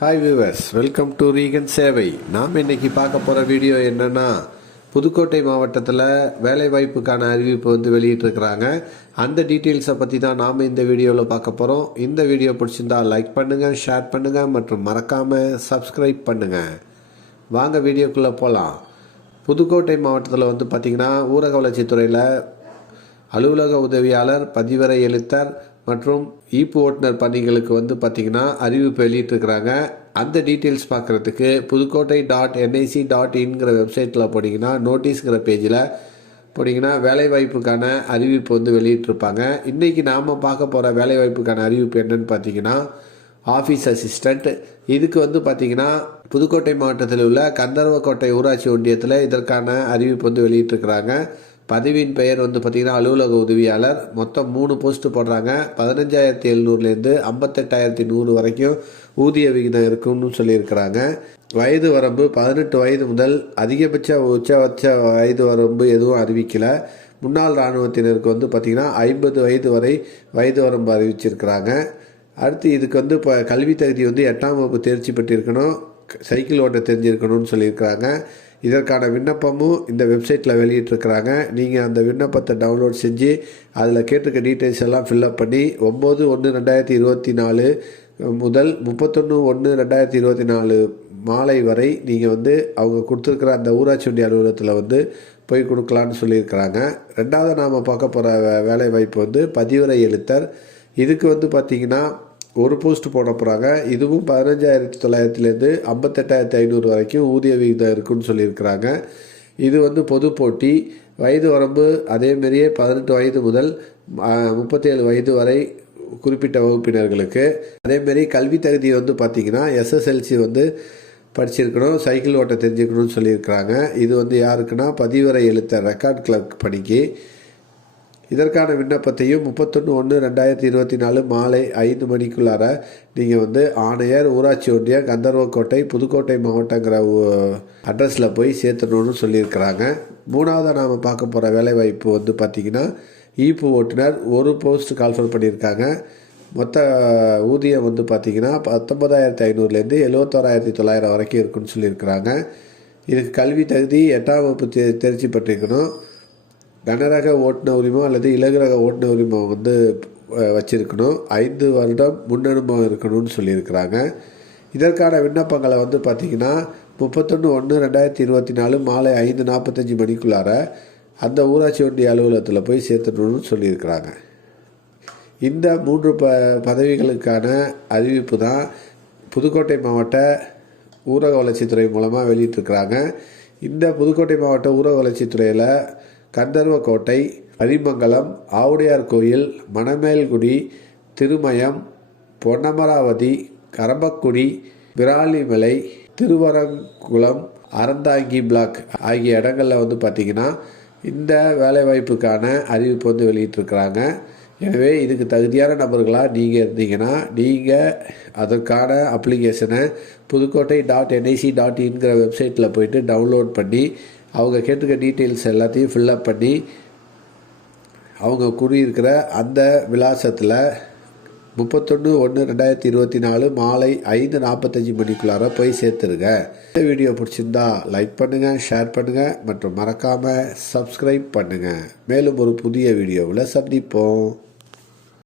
Hi viewers, welcome to Regan சேவை. நாம் இன்னைக்கு பார்க்க போகிற வீடியோ என்னன்னா, புதுக்கோட்டை மாவட்டத்தில் வேலைவாய்ப்புக்கான அறிவிப்பு வெளியிட்டிருக்கிறாங்க. அந்த டீட்டெயில்ஸை பற்றி தான் நாம் இந்த வீடியோவில் பார்க்க போகிறோம். இந்த வீடியோ பிடிச்சிருந்தா லைக் பண்ணுங்கள், ஷேர் பண்ணுங்கள் மற்றும் மறக்காமல் சப்ஸ்கிரைப் பண்ணுங்கள். வாங்க வீடியோக்குள்ளே போகலாம். புதுக்கோட்டை மாவட்டத்தில் பார்த்திங்கன்னா ஊரக வளர்ச்சித்துறையில் அலுவலக உதவியாளர், பதிவறை எழுத்தர் மற்றும் ஈப்பு ஓட்டுநர் பணிகளுக்கு பார்த்திங்கன்னா அறிவிப்பு வெளியிட்டிருக்கிறாங்க. அந்த டீட்டெயில்ஸ் பார்க்குறதுக்கு புதுக்கோட்டை.nic.inங்கிற வெப்சைட்டில் போனீங்கன்னா நோட்டீஸ்ங்கிற பேஜில் போனீங்கன்னா வேலைவாய்ப்புக்கான அறிவிப்பு வெளியிட்டிருப்பாங்க. இன்றைக்கி நாம் பார்க்க போகிற வேலைவாய்ப்புக்கான அறிவிப்பு என்னன்னு பார்த்தீங்கன்னா ஆஃபீஸ் அசிஸ்டண்ட். இதுக்கு பார்த்திங்கன்னா புதுக்கோட்டை மாவட்டத்தில் உள்ள கந்தர்வக்கோட்டை ஊராட்சி ஒன்றியத்தில் இதற்கான அறிவிப்பு வெளியிட்டிருக்கிறாங்க. பதவியின் பெயர் பார்த்திங்கன்னா அலுவலக உதவியாளர். மொத்தம் 3 போஸ்ட்டு போடுறாங்க. 15,700லேருந்து 58,100 வரைக்கும் ஊதிய விகிதம் இருக்குன்னு சொல்லியிருக்கிறாங்க. வயது வரம்பு 18 வயது முதல் அதிகபட்ச உச்சபட்ச வயது வரம்பு எதுவும் அறிவிக்கலை. முன்னாள் இராணுவத்தினருக்கு பார்த்திங்கன்னா 50 வயது வரை வயது வரம்பு அறிவிச்சிருக்கிறாங்க. அடுத்து இதுக்கு இப்போ கல்வி தகுதி 8ஆம் வகுப்பு தேர்ச்சி பெற்றிருக்கணும், சைக்கிள் ஓட்ட தெரிஞ்சிருக்கணும்னு சொல்லியிருக்கிறாங்க. இதற்கான விண்ணப்பமும் இந்த வெப்சைட்டில் வெளியிட்டிருக்கிறாங்க. நீங்கள் அந்த விண்ணப்பத்தை டவுன்லோட் செஞ்சு அதில் கேட்டிருக்க டீட்டெயில்ஸ் எல்லாம் ஃபில்அப் பண்ணி 9/1/2024 முதல் 31/1/2024 மாலை வரை நீங்கள் அவங்க கொடுத்துருக்குற அந்த ஊராட்சி ஒன்றிய அலுவலகத்தில் போய் கொடுக்கலான்னு சொல்லியிருக்கிறாங்க. ரெண்டாவது நாம் பார்க்க போகிற வேலை வாய்ப்பு பதிவறை எழுத்தர். இதுக்கு பார்த்திங்கன்னா ஒரு போஸ்ட் போட போகிறாங்க. இதுவும் 15,900லேருந்து 58,500 வரைக்கும் ஊதிய விகிதம் இருக்குன்னு சொல்லியிருக்கிறாங்க. இது பொது போட்டி. வயது வரம்பு அதேமாரியே 18 வயது முதல் 37 வயது வரை குறிப்பிட்ட வகுப்பினர்களுக்கு. அதேமாரி கல்வி தகுதி பார்த்திங்கன்னா SSLC படிச்சிருக்கணும், சைக்கிள் ஓட்ட தெரிஞ்சுக்கணும்னு சொல்லியிருக்கிறாங்க. இது யாருக்குன்னா பதிவறை எழுத்தர், ரெக்கார்ட் கிளர்க் பணிக்கு. இதற்கான விண்ணப்பத்தையும் 31/1/2024 மாலை 5 மணிக்குள்ளார நீங்கள் ஆணையர், ஊராட்சி ஒன்றியம், கந்தர்வக்கோட்டை, புதுக்கோட்டை மாவட்டங்கிற அட்ரஸில் போய் சேர்த்துணுன்னு சொல்லியிருக்கிறாங்க. மூணாவதாக நாம் பார்க்க போகிற வேலைவாய்ப்பு பார்த்திங்கன்னா ஈப்பு ஓட்டுநர். ஒரு போஸ்ட் கால்ஃபர் பண்ணியிருக்காங்க. மொத்த ஊதியம் பார்த்திங்கன்னா 19,500லேருந்து 71,900 வரைக்கும் இருக்குன்னு சொல்லியிருக்கிறாங்க. இதுக்கு கல்வி தகுதி 8ஆம் வகுப்பு தேர்ச்சி பெற்றிருக்கணும், கனரக ஓட்டுநர் உரிமம் அல்லது இலகுரக ஓட்டுநர் உரிமம் வச்சிருக்கணும், 5 வருடம் முன் அனுபவம் இருக்கணும்னு சொல்லியிருக்கிறாங்க. இதற்கான விண்ணப்பங்களை பார்த்திங்கன்னா 31/1/2024 மாலை 5:45 மணிக்குள்ளார அந்த ஊராட்சி ஒன்றிய அலுவலகத்தில் போய் சேர்த்துடணும்னு சொல்லியிருக்கிறாங்க. இந்த 3 பதவிகளுக்கான அறிவிப்பு தான் புதுக்கோட்டை மாவட்ட ஊரக வளர்ச்சித்துறை மூலமாக வெளியிட்டிருக்கிறாங்க. இந்த புதுக்கோட்டை மாவட்ட ஊரக வளர்ச்சித்துறையில் கந்தர்வக்கோட்டை, அரிமங்கலம், ஆவுடையார் கோயில், மணமேல்குடி, திருமயம், பொன்னமராவதி, கரம்பக்குடி, விராலிமலை, திருவரங்குளம், அறந்தாங்கி பிளாக் ஆகிய இடங்களில் பார்த்திங்கன்னா இந்த வேலைவாய்ப்புக்கான அறிவிப்பு வெளியிட்டிருக்கிறாங்க. எனவே இதுக்கு தகுதியான நபர்களாக நீங்கள் இருந்தீங்கன்னா நீங்கள் அதற்கான அப்ளிகேஷனை புதுக்கோட்டை.nic.inங்கிற வெப்சைட்டில் போய்ட்டு டவுன்லோட் பண்ணி அவங்க கேட்டுக்க டீட்டெயில்ஸ் எல்லாத்தையும் ஃபில்லப் பண்ணி அவங்க கூறியிருக்கிற அந்த விலாசத்தில் 31/1/2024 மாலை 5:45 மணிக்குள்ளார போய் சேர்த்துருங்க. இந்த வீடியோ பிடிச்சிருந்தா லைக் பண்ணுங்கள், ஷேர் பண்ணுங்கள் மற்றும் மறக்காமல் சப்ஸ்கிரைப் பண்ணுங்கள். மேலும் ஒரு புதிய வீடியோவில் சந்திப்போம்.